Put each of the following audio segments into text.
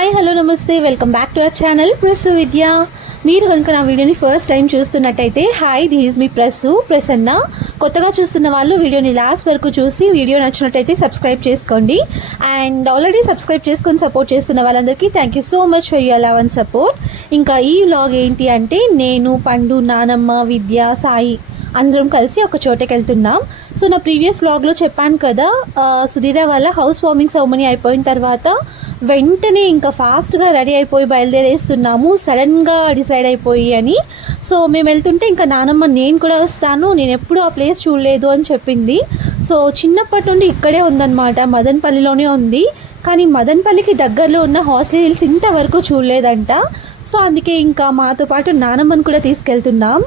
Hi hello నమస్తే. Welcome back to our channel Prasu Vidya. మీరు కనుక నా వీడియోని ఫస్ట్ టైం చూస్తున్నట్టయితే hi this me Prasu Prasanna. కొత్తగా చూస్తున్న వాళ్ళు వీడియోని లాస్ట్ వరకు చూసి వీడియో నచ్చినట్టయితే సబ్స్క్రైబ్ చేసుకోండి. అండ్ ఆల్రెడీ సబ్స్క్రైబ్ చేసుకొని సపోర్ట్ చేస్తున్న వాళ్ళందరికీ thank you so much for you love support ఇంకా ఈ వ్లాగ్ ఏంటి అంటే నేను పండు నానమ్మ విద్య సాయి అందరం కలిసి ఒక చోటకి వెళ్తున్నాం. సో నా ప్రీవియస్ వ్లాగ్లో చెప్పాను కదా ఆ, సుధీర వాళ్ళ హౌస్ వార్మింగ్ సెరమనీ అయిపోయిన తర్వాత వెంటనే ఇంకా ఫాస్ట్గా రెడీ అయిపోయి బయలుదేరేస్తున్నాము. సడన్గా డిసైడ్ అయిపోయి అని. సో మేము వెళ్తుంటే ఇంకా నానమ్మ నేను కూడా వస్తాను. నేను ఎప్పుడూ ఆ ప్లేస్ చూడలేదు అని చెప్పింది. సో చిన్నప్పటి నుండి ఇక్కడే ఉందన్నమాట. మదన్పల్లిలోనే ఉంది. కానీ మదన్పల్లికి దగ్గరలో ఉన్న హాస్టల్ హిల్స్ ఇంతవరకు చూడలేదంట. సో అందుకే ఇంకా మాతో పాటు నానమ్మని కూడా తీసుకెళ్తున్నాం.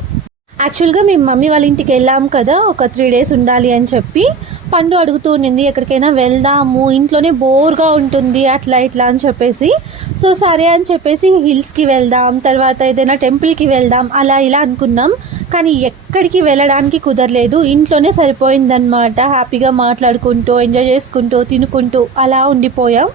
యాక్చువల్గా మేము మమ్మీ వాళ్ళ ఇంటికి వెళ్ళాం కదా. ఒక త్రీ డేస్ ఉండాలి అని చెప్పి. పండు అడుగుతూ ఉండింది ఎక్కడికైనా వెళ్దాము ఇంట్లోనే బోర్గా ఉంటుంది అట్లా ఇట్లా అని చెప్పేసి. సో సరే అని చెప్పేసి హిల్స్కి వెళ్దాం తర్వాత ఏదైనా టెంపుల్కి వెళ్దాం అలా ఇలా అనుకున్నాం. కానీ ఎక్కడికి వెళ్ళడానికి కుదరలేదు ఇంట్లోనే సరిపోయిందనమాట హ్యాపీగా మాట్లాడుకుంటూ ఎంజాయ్ చేసుకుంటూ తినుకుంటూ అలా ఉండిపోయాం.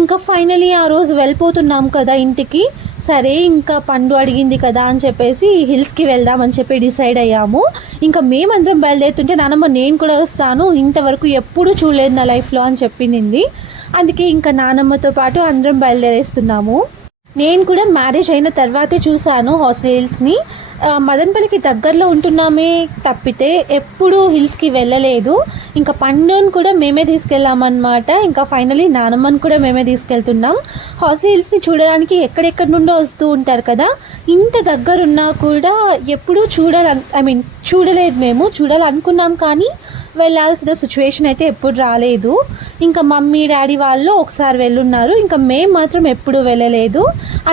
ఇంకా ఫైనలీ ఆ రోజు వెళ్ళిపోతున్నాం కదా ఇంటికి. సరే ఇంకా పండు అడిగింది కదా అని చెప్పేసి హిల్స్కి వెళ్దామని చెప్పి డిసైడ్ అయ్యాము. ఇంకా మేమందరం బయలుదేరుతుంటే నానమ్మ నేను కూడా వస్తాను. ఇంతవరకు ఎప్పుడూ చూడలేదు నా లైఫ్లో అని చెప్పింది. అందుకే ఇంకా నానమ్మతో పాటు అందరం బయలుదేరేస్తున్నాము. నేను కూడా మ్యారేజ్ అయిన తర్వాతే చూశాను హాస్టల్ హిల్స్ని మదన్పల్లికి దగ్గరలో ఉంటున్నామే తప్పితే ఎప్పుడూ హిల్స్కి వెళ్ళలేదు. ఇంకా పండుని కూడా మేమే తీసుకెళ్ళామన్నమాట. ఇంకా ఫైనలీ నానమ్మని కూడా మేమే తీసుకెళ్తున్నాం. హాస్టల్ హిల్స్ని చూడడానికి ఎక్కడెక్కడి నుండో వస్తూ ఉంటారు కదా. ఇంత దగ్గరున్నా కూడా ఎప్పుడూ చూడాల ఐ మీన్ చూడలేదు మేము చూడాలనుకున్నాం కానీ వెళ్ళాల్సిన సిచ్యువేషన్ అయితే ఎప్పుడు రాలేదు. ఇంకా మమ్మీ డాడీ వాళ్ళు ఒకసారి వెళ్ళున్నారు. ఇంకా మేము మాత్రం ఎప్పుడు వెళ్ళలేదు.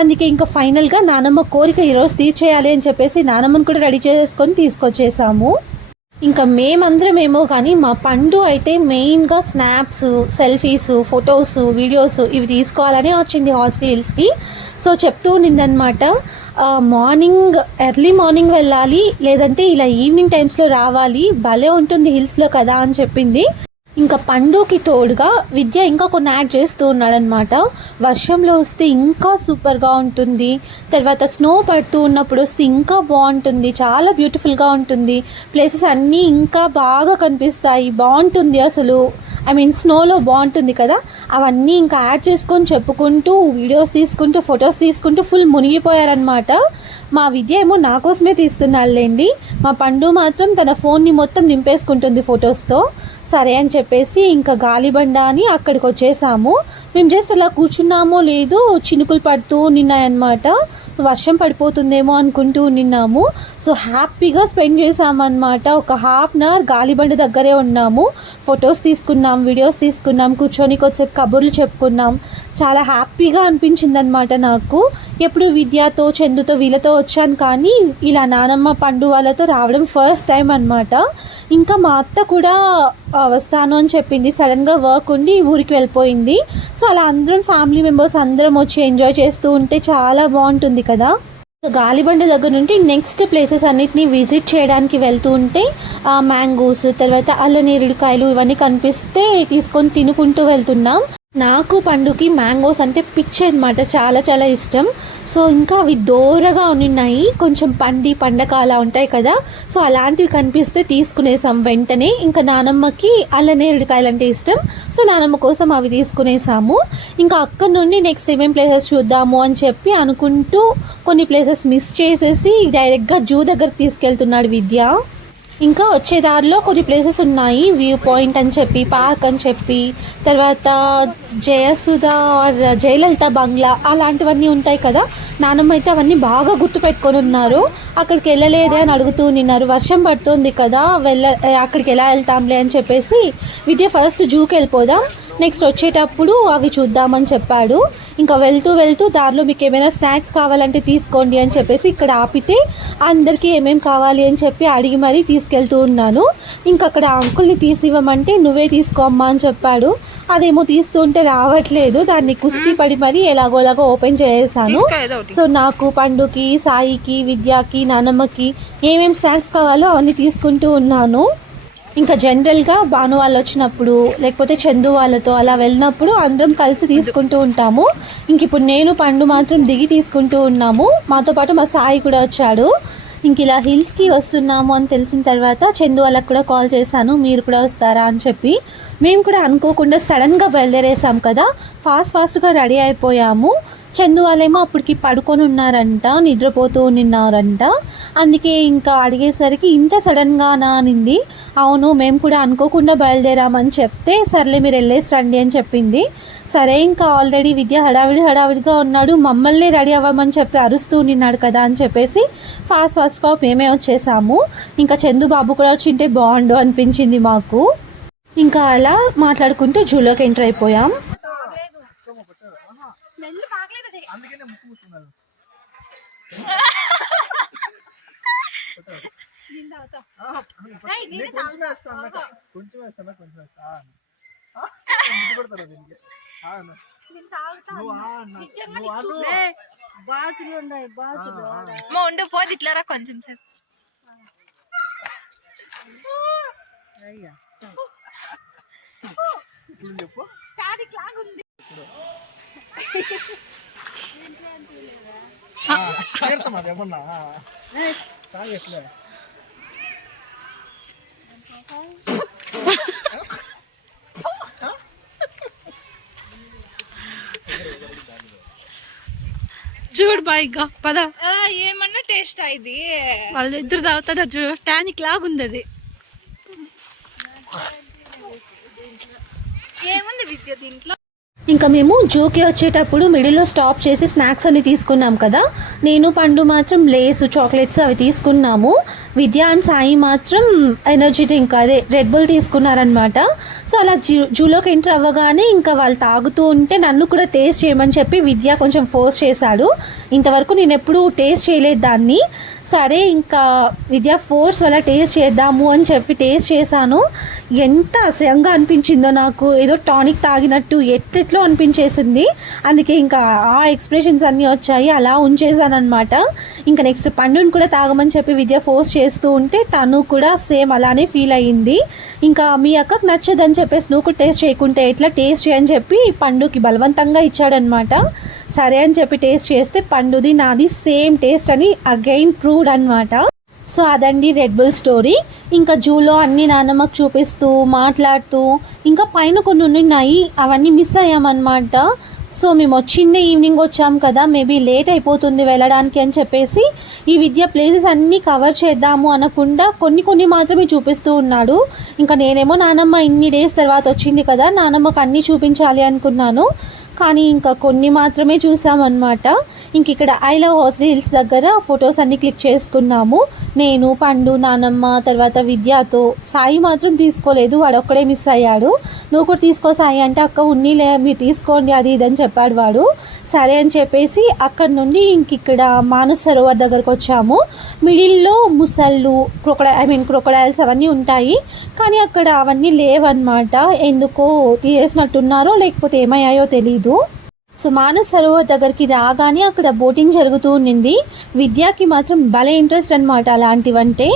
అందుకే ఇంకా ఫైనల్గా నానమ్మ కోరిక ఈరోజు తీర్చేయాలి అని చెప్పేసి నానమ్మని కూడా రెడీ చేసుకొని తీసుకొచ్చేసాము. ఇంకా మేమందరం ఏమో కానీ మా పండు అయితే మెయిన్గా స్నాప్స్ సెల్ఫీస్ ఫొటోస్ వీడియోస్ ఇవి తీసుకోవాలని వచ్చింది హాస్టల్స్కి సో చెప్తూ ఉండిందనమాట మార్నింగ్ ఎర్లీ మార్నింగ్ వెళ్ళాలి లేదంటే ఇలా ఈవినింగ్ టైమ్స్లో రావాలి భలే ఉంటుంది హిల్స్లో కదా అని చెప్పింది. ఇంకా పండుకి తోడుగా విద్య ఇంకా కొన్ని యాడ్ చేస్తూ ఉన్నాడనమాట వర్షంలో వస్తే ఇంకా సూపర్గా ఉంటుంది. తర్వాత స్నో పడుతూ ఉన్నప్పుడు వస్తే ఇంకా బాగుంటుంది. చాలా బ్యూటిఫుల్గా ఉంటుంది. ప్లేసెస్ అన్నీ ఇంకా బాగా కనిపిస్తాయి. బాగుంటుంది అసలు. ఐ మీన్ స్నోలో బాగుంటుంది కదా. అవన్నీ ఇంకా యాడ్ చేసుకొని చెప్పుకుంటూ వీడియోస్ తీసుకుంటూ ఫొటోస్ తీసుకుంటూ ఫుల్ మునిగిపోయారనమాట మా విద్య ఏమో నా కోసమే తీస్తున్నాళ్ళండి మా పండు మాత్రం తన ఫోన్ని మొత్తం నింపేసుకుంటుంది ఫొటోస్తో సరే అని చెప్పేసి ఇంకా గాలిబండ అని అక్కడికి వచ్చేసాము. మేము జస్ట్ అలా కూర్చున్నామో లేదు చినుకులు పడుతూ నిన్నాయన్నమాట వర్షం పడిపోతుందేమో అనుకుంటూ నిన్నాము సో హ్యాపీగా స్పెండ్ చేసామన్నమాట ఒక హాఫ్ అన్ అవర్ గాలిబండ దగ్గరే ఉన్నాము. ఫొటోస్ తీసుకున్నాం వీడియోస్ తీసుకున్నాం కూర్చొని కొద్దిసేపు కబుర్లు చెప్పుకున్నాం. చాలా హ్యాపీగా అనిపించింది అనమాట నాకు. ఎప్పుడు విద్యతో చందుతో వీళ్ళతో వచ్చాను కానీ ఇలా నానమ్మ పండు వాళ్ళతో రావడం ఫస్ట్ టైం అనమాట ఇంకా మా అత్త కూడా వస్తాను అని చెప్పింది. సడన్గా వర్క్ ఉండి ఊరికి వెళ్ళిపోయింది. సో అలా అందరం ఫ్యామిలీ మెంబర్స్ అందరం వచ్చి ఎంజాయ్ చేస్తూ ఉంటే చాలా బాగుంటుంది కదా. గాలిబండ దగ్గర నుండి నెక్స్ట్ ప్లేసెస్ అన్నిటిని విజిట్ చేయడానికి వెళ్తూ ఉంటే మ్యాంగోస్ తర్వాత అల్లనేరుడుకాయలు ఇవన్నీ కనిపిస్తే తీసుకొని తినుకుంటూ వెళ్తున్నాం. నాకు పండుకి మ్యాంగోస్ అంటే పిచ్చి అనమాట చాలా చాలా ఇష్టం. సో ఇంకా అవి దూరగా ఉన్నాయి కొంచెం పండి పండక అలా ఉంటాయి కదా. సో అలాంటివి కనిపిస్తే తీసుకునేసాం వెంటనే. ఇంకా నానమ్మకి అల్లనేరుడికాయలు అంటే ఇష్టం. సో నానమ్మ కోసం అవి తీసుకునేసాము. ఇంకా అక్కడ నుండి నెక్స్ట్ ఏమేం ప్లేసెస్ చూద్దాము అని చెప్పి అనుకుంటూ కొన్ని ప్లేసెస్ మిస్ చేసేసి డైరెక్ట్గా జూ దగ్గర తీసుకెళ్తున్నాడు విద్య. ఇంకా వచ్చే దారిలో కొన్ని ప్లేసెస్ ఉన్నాయి. వ్యూ పాయింట్ అని చెప్పి పార్క్ అని చెప్పి తర్వాత జయసుధ జయలలిత బంగ్లా అలాంటివన్నీ ఉంటాయి కదా. నానమ్మ అయితే అవన్నీ బాగా గుర్తుపెట్టుకొని ఉన్నారు. అక్కడికి వెళ్ళలేదే అని అడుగుతూ ఉన్నారు వర్షం పడుతుంది కదా వెళ్ళ అక్కడికి ఎలా వెళ్తాంలే అని చెప్పేసి విద్య ఫస్ట్ జూకి వెళ్ళిపోదాం. నెక్స్ట్ వచ్చేటప్పుడు అవి చూద్దామని చెప్పాడు. ఇంకా వెళ్తూ వెళ్తూ దారిలో మీకు ఏమైనా స్నాక్స్ కావాలంటే తీసుకోండి అని చెప్పేసి ఇక్కడ ఆపితే అందరికీ ఏమేం కావాలి అని చెప్పి అడిగి మరీ తీసుకెళ్తూ ఉన్నాను. ఇంకా అక్కడ అంకుల్ని తీసి ఇవ్వమంటే నువ్వే తీసుకో అమ్మా అని చెప్పాడు. అదేమో తీస్తుంటే రావట్లేదు. దాన్ని కుస్తీ పడి మరీ ఎలాగోలాగో ఓపెన్ చేసేసాను. సో నాకు పండుకి సాయికి విద్యకి నానమ్మకి ఏమేమి స్నాక్స్ కావాలో అవన్నీ తీసుకుంటూ ఉన్నాను. ఇంకా జనరల్గా భాను వాళ్ళు వచ్చినప్పుడు లేకపోతే చందు వాళ్ళతో అలా వెళ్ళినప్పుడు అందరం కలిసి తీసుకుంటూ ఉంటాము. ఇంక ఇప్పుడు నేను పండు మాత్రం దిగి తీసుకుంటూ ఉన్నాము. మాతో పాటు మా సాయి కూడా వచ్చాడు. ఇంక ఇలా హిల్స్కి వస్తున్నాము అని తెలిసిన తర్వాత చందు వాళ్ళకి కూడా కాల్ చేశాను మీరు కూడా వస్తారా అని చెప్పి. మేము కూడా అనుకోకుండా సడన్గా బయలుదేరేసాం కదా. ఫాస్ట్ ఫాస్ట్గా రెడీ అయిపోయాము. చందు వాళ్ళేమో అప్పటికి పడుకొని ఉన్నారంట నిద్రపోతూ ఉన్నారంట. అందుకే ఇంకా అడిగేసరికి ఇంత సడన్గా అనింది. అవును మేము కూడా అనుకోకుండా బయలుదేరామని చెప్తే సర్లే మీరు వెళ్ళేసి రండి అని చెప్పింది. సరే ఇంకా ఆల్రెడీ విద్య హడావిడి హడావిడిగా ఉన్నాడు. మమ్మల్ని రెడీ అవ్వమని చెప్పి అరుస్తూ ఉన్నాడు కదా అని చెప్పేసి ఫాస్ట్ ఫాస్ట్గా మేమే వచ్చేసాము. ఇంకా చందు బాబు కూడా వచ్చింటే బాగుండు అనిపించింది మాకు. ఇంకా అలా మాట్లాడుకుంటూ జూలోకి ఎంటర్ అయిపోయాం. కొంచెం వేస్తాను వేస్తాను వేస్తా దీనికి. బాతులు ఉన్నాయి బాతులు. మా ఉండు పోదు ఇట్లారా కొంచెం సేపు. అయ్యా. ఇప్పుడు చెప్పు. తీర్థం అది ఏమన్నా. ఆ. సాగు ఎట్లే చూడు బాయిగా పద. ఆ, ఏమన్నా టేస్ట్ ఇది? వాళ్ళు ఇద్దరు తాగుతారు చూడు. టానిక్ లాగుంది అది. ఏముంది విద్య దీంట్లో? ఇంకా మేము జూకి వచ్చేటప్పుడు మిడిల్లో స్టాప్ చేసి స్నాక్స్ అన్ని తీసుకున్నాం కదా. నేను పండు మాత్రం లేస్ చాక్లెట్స్ అవి తీసుకున్నాము. విద్య అండ్ సాయి మాత్రం ఎనర్జీ డ్రింక్ అదే రెడ్ బుల్ తీసుకున్నారనమాట సో అలా జూ జూలోకి ఎంటర్ అవ్వగానే ఇంకా వాళ్ళు తాగుతూ ఉంటే నన్ను కూడా టేస్ట్ చేయమని చెప్పి విద్య కొంచెం ఫోర్స్ చేశాడు. ఇంతవరకు నేను ఎప్పుడూ టేస్ట్ చేయలేదు దాన్ని. సరే ఇంకా విద్యా ఫోర్స్ వల్ల టేస్ట్ చేద్దాము అని చెప్పి టేస్ట్ చేశాను. ఎంత అసహ్యంగా అనిపించిందో నాకు. ఏదో టానిక్ తాగినట్టు ఎట్లెట్లో అనిపించేసింది. అందుకే ఇంకా ఆ ఎక్స్ప్రెషన్స్ అన్నీ వచ్చాయి. అలా ఉంచేసాను అనమాట ఇంకా నెక్స్ట్ పండుని కూడా తాగమని చెప్పి విద్య ఫోర్స్ చేస్తూ ఉంటే తను కూడా సేమ్ అలానే ఫీల్ అయ్యింది. ఇంకా మీ అక్కకు నచ్చదని చెప్పేసి నువ్వు కూడా టేస్ట్ చేయకుంటే ఎట్లా టేస్ట్ చేయని చెప్పి పండుకి బలవంతంగా ఇచ్చాడనమాట సరే అని చెప్పి టేస్ట్ చేస్తే పండుది నాది సేమ్ టేస్ట్ అని అగైన్ ప్రూవ్డ్ అనమాట సో అదండి రెడ్ బుల్ స్టోరీ ఇంకా జూలో అన్ని నాన్నమ్మకు చూపిస్తూ మాట్లాడుతూ ఇంకా పైన కొన్ని ఉన్నాయి అవన్నీ మిస్ అయ్యామన్నమాట. సో మేము వచ్చిందే ఈవినింగ్ వచ్చాం కదా మేబీ లేట్ అయిపోతుంది వెళ్ళడానికి అని చెప్పేసి ఈ విద్య ప్లేసెస్ అన్నీ కవర్ చేద్దాము అనకుండా కొన్ని కొన్ని మాత్రమే చూపిస్తూ ఉన్నాడు. ఇంకా నేనేమో నానమ్మ ఇన్ని డేస్ తర్వాత వచ్చింది కదా నానమ్మకు అన్నీ చూపించాలి అనుకున్నాను. కానీ ఇంకా కొన్ని మాత్రమే చూసామన్నమాట. ఇంక ఇక్కడ ఐ లవ్ హాస్టల్ హిల్స్ దగ్గర ఫొటోస్ అన్ని క్లిక్ చేసుకున్నాము. నేను పండు నానమ్మ తర్వాత విద్యతో సాయి మాత్రం తీసుకోలేదు. వాడు ఒక్కడే మిస్ అయ్యాడు. నువ్వు కూడా తీసుకో సాయి అంటే అక్క ఉన్నీలే మీరు తీసుకోండి అది ఇది అని చెప్పాడు వాడు. సరే అని చెప్పేసి అక్కడ నుండి ఇంక ఇక్కడ మానస్ సరోవర్ దగ్గరకు వచ్చాము. మిడిల్లో ముసళ్ళు క్రొకడై ఐ మీన్ క్రొకడైల్స్ అవన్నీ ఉంటాయి. కానీ అక్కడ అవన్నీ లేవన్నమాట. ఎందుకో తీసేసినట్టున్నారో లేకపోతే ఏమయ్యాయో తెలీదు. సో మానస్ సరోవర్ దగ్గరికి రాగానే అక్కడ బోటింగ్ జరుగుతూ ఉండింది. విద్యాకి మాత్రం భలే ఇంట్రెస్ట్ అనమాట అలాంటివంటే.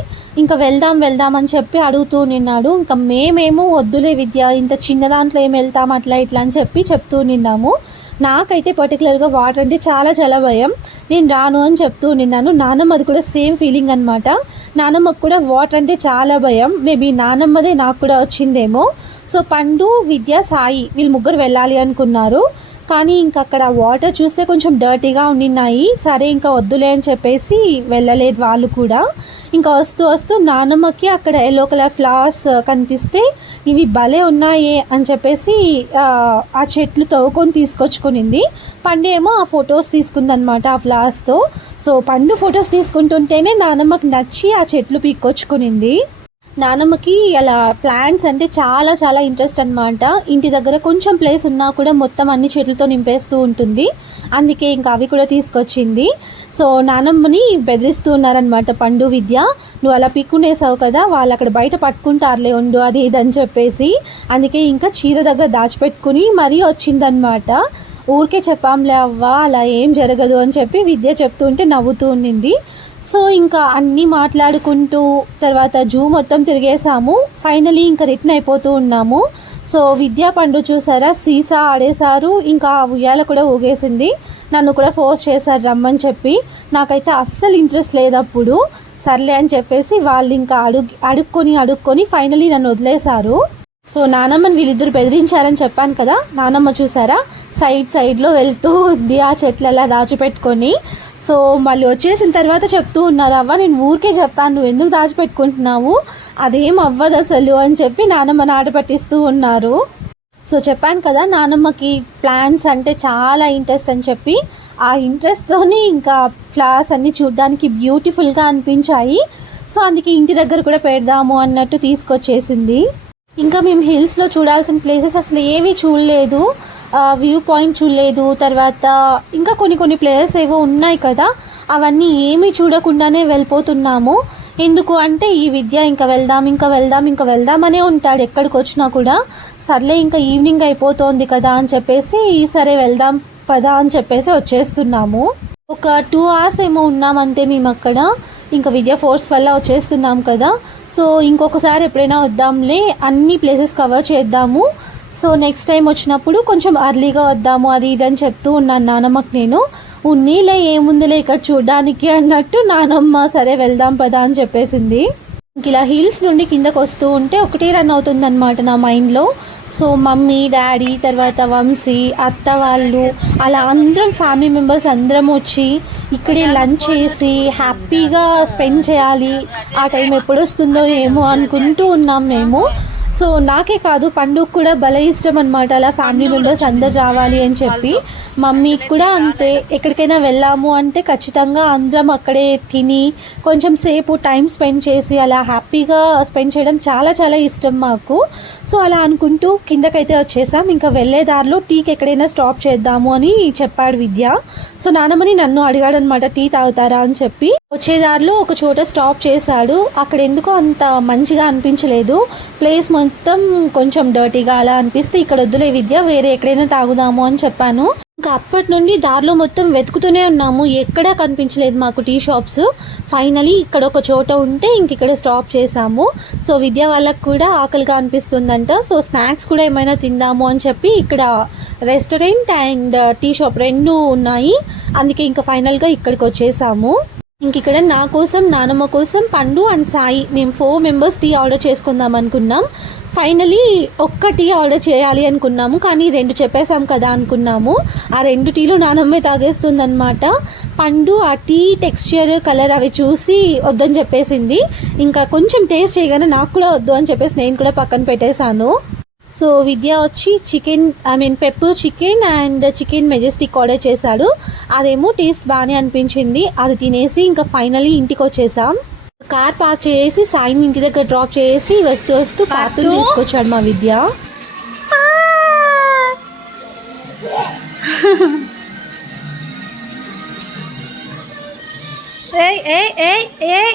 ఇంకా వెళ్దాం వెళ్దాం అని చెప్పి అడుగుతూ నిన్నాడు ఇంకా మేమేమో వద్దులే విద్య ఇంత చిన్న దాంట్లో ఏం వెళ్తాం అట్లా ఇట్లా అని చెప్పి చెప్తూ నిన్నాము నాకైతే పర్టికులర్గా వాటర్ అంటే చాలా చాలా భయం. నేను రాను అని చెప్తూ నిన్నాను నానమ్మ అది కూడా సేమ్ ఫీలింగ్ అనమాట నానమ్మకు కూడా వాటర్ అంటే చాలా భయం. మేబీ నానమ్మదే నాకు కూడా వచ్చిందేమో. సో పండు విద్య సాయి వీళ్ళు ముగ్గురు వెళ్ళాలి అనుకున్నారు. కానీ ఇంకా అక్కడ వాటర్ చూస్తే కొంచెం డర్టీగా ఉండినాయి సరే ఇంకా వద్దులే అని చెప్పేసి వెళ్ళలేదు వాళ్ళు కూడా. ఇంకా వస్తూ వస్తూ నానమ్మకి అక్కడ ఎల్లో కలర్ ఫ్లవర్స్ కనిపిస్తే ఇవి భలే ఉన్నాయే అని చెప్పేసి ఆ, ఆ చెట్లు తవ్వుకొని తీసుకొచ్చుకునింది. పండు ఏమో ఆ ఫొటోస్ తీసుకుందనమాట ఆ ఫ్లవర్స్తో సో పండు ఫొటోస్ తీసుకుంటుంటేనే నానమ్మకి నచ్చి ఆ చెట్లు పీక్కొచ్చుకునింది. నానమ్మకి అలా ప్లాంట్స్ అంటే చాలా చాలా ఇంట్రెస్ట్ అనమాట ఇంటి దగ్గర కొంచెం ప్లేస్ ఉన్నా కూడా మొత్తం అన్ని చెట్లతో నింపేస్తూ ఉంటుంది. అందుకే ఇంకా అవి కూడా తీసుకొచ్చింది. సో నానమ్మని బెదిరిస్తూ ఉన్నారనమాట పండు విద్య. నువ్వు అలా పిక్కునేసావు కదా వాళ్ళు అక్కడ బయట పట్టుకుంటారులే ఉండు అది ఇదని చెప్పేసి. అందుకే ఇంకా చీర దగ్గర దాచిపెట్టుకుని మరీ వచ్చిందనమాట ఊరికే చెప్పాంలే అవ్వ అలా ఏం జరగదు అని చెప్పి విద్య చెప్తుంటే నవ్వుతూ ఉండింది. సో ఇంకా అన్నీ మాట్లాడుకుంటూ తర్వాత జూ మొత్తం తిరిగేసాము ఫైనలీ ఇంకా రిటర్న్ అయిపోతూ ఉన్నాము. సో విద్యా పండు చూసారా? సీసా ఆడేశారు. ఇంకా ఉయ్యాల కూడా ఊగేసింది. నన్ను కూడా ఫోర్స్ చేశారు రమ్మని చెప్పి. నాకైతే అస్సలు ఇంట్రెస్ట్ లేదు అప్పుడు. సర్లే అని చెప్పేసి వాళ్ళు ఇంకా అడుగు అడుక్కొని అడుక్కొని ఫైనలీ నన్ను వదిలేశారు. సో నానమ్మని వీళ్ళిద్దరు బెదిరించారని చెప్పాను కదా. నానమ్మ చూసారా? సైడ్ సైడ్లో వెళ్తూ ఉంది ఆ చెట్లలా దాచిపెట్టుకొని. సో మళ్ళీ వచ్చేసిన తర్వాత చెప్తూ ఉన్నారు అవ్వ నేను ఊరికే చెప్పాను నువ్వు ఎందుకు దాచిపెట్టుకుంటున్నావు? అదేం అవ్వదు అసలు అని చెప్పి నానమ్మ నాట పట్టిస్తూ ఉన్నారు. సో చెప్పాను కదా నానమ్మకి ప్లాన్స్ అంటే చాలా ఇంట్రెస్ట్ అని చెప్పి ఆ ఇంట్రెస్ట్తోని ఇంకా ఫ్లవర్స్ అన్నీ చూడడానికి బ్యూటిఫుల్గా అనిపించాయి. సో అందుకే ఇంటి దగ్గర కూడా పెడదాము అన్నట్టు తీసుకొచ్చేసింది. ఇంకా మేము హిల్స్లో చూడాల్సిన ప్లేసెస్ అసలు ఏవి చూడలేదు. వ్యూ పాయింట్ చూడలేదు తర్వాత ఇంకా కొన్ని కొన్ని ప్లేసెస్ ఏవో ఉన్నాయి కదా అవన్నీ ఏమీ చూడకుండానే వెళ్ళిపోతున్నాము. ఎందుకు అంటే ఈ విద్య ఇంకా వెళ్దాం ఇంకా వెళ్దాం ఇంకా వెళ్దామనే ఉంటాడు ఎక్కడికి వచ్చినా కూడా. సర్లే ఇంకా ఈవినింగ్ అయిపోతోంది కదా అని చెప్పేసి సరే వెళ్దాం పదా అని చెప్పేసి వచ్చేస్తున్నాము. ఒక టూ అవర్స్ ఏమో ఉన్నామంటే మేము అక్కడ. ఇంకా విద్య ఫోర్స్ వల్ల వచ్చేస్తున్నాం కదా. సో ఇంకొకసారి ఎప్పుడైనా వద్దాంలే అన్ని ప్లేసెస్ కవర్ చేద్దాము. సో నెక్స్ట్ టైం వచ్చినప్పుడు కొంచెం అర్లీగా వద్దాము అది ఇది అని చెప్తూ ఉన్నాను నానమ్మకు నేను. ఉన్నీలే ఏముందిలే ఇక్కడ చూడడానికి అన్నట్టు నానమ్మ సరే వెళ్దాం పదా అని చెప్పేసింది. ఇలా హిల్స్ నుండి కిందకు వస్తూ ఉంటే ఒకటే రన్ అవుతుందన్నమాట నా మైండ్లో. సో మమ్మీ డాడీ తర్వాత వంశీ అత్త వాళ్ళు అలా అందరం ఫ్యామిలీ మెంబర్స్ అందరం వచ్చి ఇక్కడే లంచ్ చేసి హ్యాపీగా స్పెండ్ చేయాలి. ఆ టైం ఎప్పుడు వస్తుందో ఏమో అనుకుంటూ ఉన్నాం మేము. సో నాకే కాదు పండుగ కూడా భలే ఇష్టం అనమాట అలా ఫ్యామిలీ మెంబర్స్ అందరు రావాలి అని చెప్పి. మమ్మీకి కూడా అంతే ఎక్కడికైనా వెళ్ళాము అంటే ఖచ్చితంగా అందరం అక్కడే తిని కొంచెం సేపు టైం స్పెండ్ చేసి అలా హ్యాపీగా స్పెండ్ చేయడం చాలా చాలా ఇష్టం మాకు. సో అలా అనుకుంటూ కిందకైతే వచ్చేసాం. ఇంకా వెళ్ళే దారిలో టీకి ఎక్కడైనా స్టాప్ చేద్దాము అని చెప్పాడు విద్య. సో నానమ్మని నన్ను అడిగాడనమాట టీ తాగుతారా? అని చెప్పి. వచ్చే దారిలో ఒక చోట స్టాప్ చేశాడు. అక్కడ ఎందుకో అంత మంచిగా అనిపించలేదు. ప్లేస్ మొత్తం కొంచెం డర్టీగా అలా అనిపిస్తే ఇక్కడ వద్దులే విద్య వేరే ఎక్కడైనా తాగుదాము అని చెప్పాను. ఇంకా అప్పటి నుండి దారిలో మొత్తం వెతుకుతూనే ఉన్నాము. ఎక్కడా కనిపించలేదు మాకు టీ షాప్స్. ఫైనలీ ఇక్కడ ఒక చోట ఉంటే ఇంక ఇక్కడ స్టాప్ చేసాము సో విద్య వాళ్ళకు కూడా ఆకలిగా అనిపిస్తుందంట. సో స్నాక్స్ కూడా ఏమైనా తిందాము అని చెప్పి ఇక్కడ రెస్టారెంట్ అండ్ టీ షాప్ రెండు ఉన్నాయి. అందుకే ఇంకా ఫైనల్గా ఇక్కడికి వచ్చేసాము. ఇంక ఇక్కడ నా కోసం నానమ్మ కోసం పండు అండ్ సాయి. మేము ఫోర్ మెంబర్స్ టీ ఆర్డర్ చేసుకుందాం అనుకున్నాం. ఫైనలీ ఒక్క టీ ఆర్డర్ చేయాలి అనుకున్నాము కానీ రెండు చెప్పేసాం కదా అనుకున్నాము. ఆ రెండు టీలు నానమ్మే తాగేస్తుందన్నమాట. పండు ఆ టీ టెక్స్చర్ కలర్ అవి చూసి వద్దని చెప్పేసింది. ఇంకా కొంచెం టేస్ట్ చేయగానే నాకు కూడా వద్దు అని చెప్పేసి నేను కూడా పక్కన పెట్టేశాను. సో విద్య వచ్చి chicken I mean pepper chicken and chicken majestic order చేశాడు. అదేమో టేస్ట్ బాగానే అనిపించింది. అది తినేసి ఇంకా ఫైనలీ ఇంటికి వచ్చేసాం. కార్ పార్క్ చేసి సాయిని ఇంటి దగ్గర డ్రాప్ చేసి వస్తూ వస్తూ పార్కులు తీసుకొచ్చాడు మా విద్య. ఏయ్ ఏయ్ ఏయ్.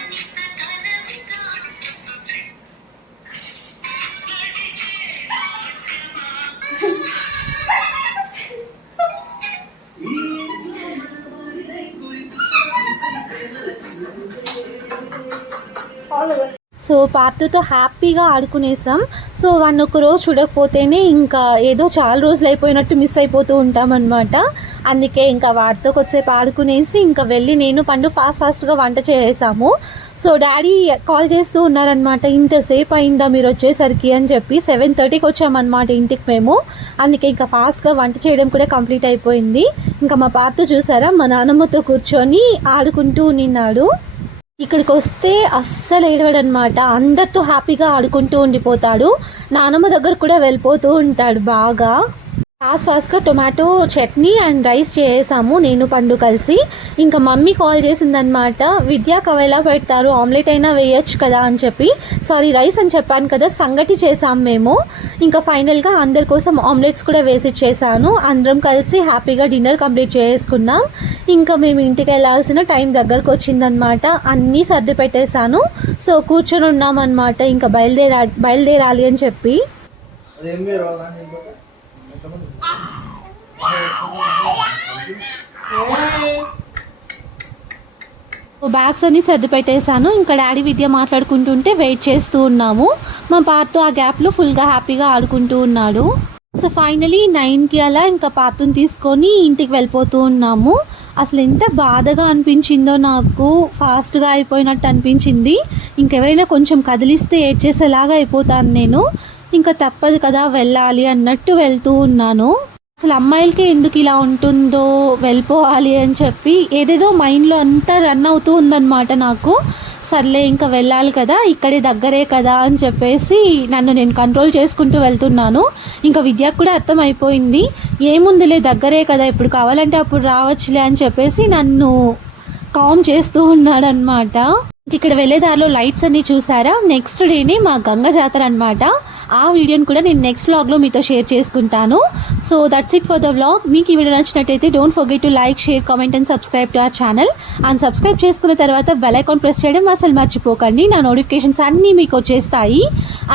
సో పార్థతో హ్యాపీగా ఆడుకునేసాం. సో వన్ ఒక రోజు చూడకపోతేనే ఇంకా ఏదో చాలా రోజులు అయిపోయినట్టు మిస్ అయిపోతూ ఉంటామన్నమాట. అందుకే ఇంకా వాటితో కొద్దిసేపు ఆడుకునేసి ఇంకా వెళ్ళి నేను పండు ఫాస్ట్ ఫాస్ట్గా వంట చేసాము సో డాడీ కాల్ చేస్తూ ఉన్నారనమాట ఇంతసేపు అయిందా మీరు వచ్చేసరికి? అని చెప్పి సెవెన్ థర్టీకి వచ్చామన్నమాట ఇంటికి మేము. అందుకే ఇంకా ఫాస్ట్గా వంట చేయడం కూడా కంప్లీట్ అయిపోయింది. ఇంకా మా పాత చూసారా? మా నాన్నమ్మతో కూర్చొని ఆడుకుంటూ నిన్నాడు. ఇక్కడికి వస్తే అస్సలు ఏడవడనమాట. అందరితో హ్యాపీగా ఆడుకుంటూ ఉండిపోతాడు. నానమ్మ దగ్గర కూడా వెళ్ళిపోతూ ఉంటాడు బాగా. లాస్ట్ ఫాస్ట్గా టొమాటో చట్నీ అండ్ రైస్ చేసాము. నేను పండు కలిసి. ఇంకా మమ్మీ కాల్ చేసిందనమాట విద్యా అవి ఎలా పెడతారు? ఆమ్లెట్ అయినా వేయొచ్చు కదా? అని చెప్పి. సారీ రైస్ అని చెప్పాను కదా సంగటి చేసాం మేము. ఇంకా ఫైనల్గా అందరి కోసం ఆమ్లెట్స్ కూడా వేసి చేశాను అందరం కలిసి హ్యాపీగా డిన్నర్ కంప్లీట్ చేసుకున్నాం. ఇంకా మేము ఇంటికి వెళ్ళాల్సిన టైం దగ్గరకు వచ్చిందనమాట అన్నీ సర్ది పెట్టేశాను. సో కూర్చొని ఉన్నామన్నమాట. ఇంకా బయలుదేరా బయలుదేరాలి అని చెప్పి. బ్యాగ్స్ అన్ని సర్ది పెట్టేశాను ఇంకా డాడీ విద్య మాట్లాడుకుంటుంటే వెయిట్ చేస్తూ ఉన్నాము. మా పార్తో ఆ గ్యాప్లో ఫుల్గా హ్యాపీగా ఆడుకుంటూ ఉన్నాడు. సో ఫైనలీ నైన్కి అలా ఇంకా పార్తుని తీసుకొని ఇంటికి వెళ్ళిపోతూ ఉన్నాము. అసలు ఎంత బాధగా అనిపించిందో నాకు. ఫాస్ట్గా అయిపోయినట్టు అనిపించింది. ఇంకెవరైనా కొంచెం కదిలిస్తే ఏడ్చేసేలాగా అయిపోతాను నేను. ఇంకా తప్పదు కదా వెళ్ళాలి అన్నట్టు వెళ్తూ ఉన్నాను. అసలు అమ్మాయిలకి ఎందుకు ఇలా ఉంటుందో వెళ్ళిపోవాలి అని చెప్పి ఏదేదో మైండ్లో అంతా రన్ అవుతూ ఉందన్నమాట నాకు. సర్లే ఇంకా వెళ్ళాలి కదా ఇక్కడే దగ్గరే కదా అని చెప్పేసి నన్ను నేను కంట్రోల్ చేసుకుంటూ వెళ్తున్నాను. ఇంకా విద్యకు కూడా అర్థమైపోయింది. ఏముందిలే దగ్గరే కదా ఇప్పుడు కావాలంటే అప్పుడు రావచ్చులే అని చెప్పేసి నన్ను కామ్ చేస్తూ ఉన్నాడనమాట ఇక్కడ వెళ్ళే దారిలో లైట్స్ అన్ని చూసారా? నెక్స్ట్ డేనే మా గంగ జాతర అనమాట ఆ వీడియోని కూడా నేను నెక్స్ట్ వ్లాగ్లో మీతో షేర్ చేసుకుంటాను. So that's it for the vlog మీకు ఈ వీడియో నచ్చినట్టయితే don't forget to like share comment and subscribe to our channel and subscribe చేసుకున్న తర్వాత బెల్ ఐకాన్ ప్రెస్ చేయడం అసలు మర్చిపోకండి. నా నోటిఫికేషన్స్ అన్నీ మీకు వచ్చేస్తాయి.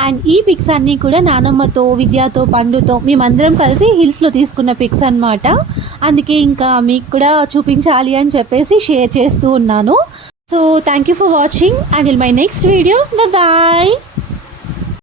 అండ్ ఈ పిక్స్ అన్నీ కూడా నానమ్మతో విద్యతో పండుతో మేమందరం కలిసి హిల్స్లో తీసుకున్న పిక్స్ అన్నమాట. అందుకే ఇంకా మీకు కూడా చూపించాలి అని చెప్పేసి షేర్ చేస్తూ ఉన్నాను. So thank you for watching. Until my next video. Bye bye.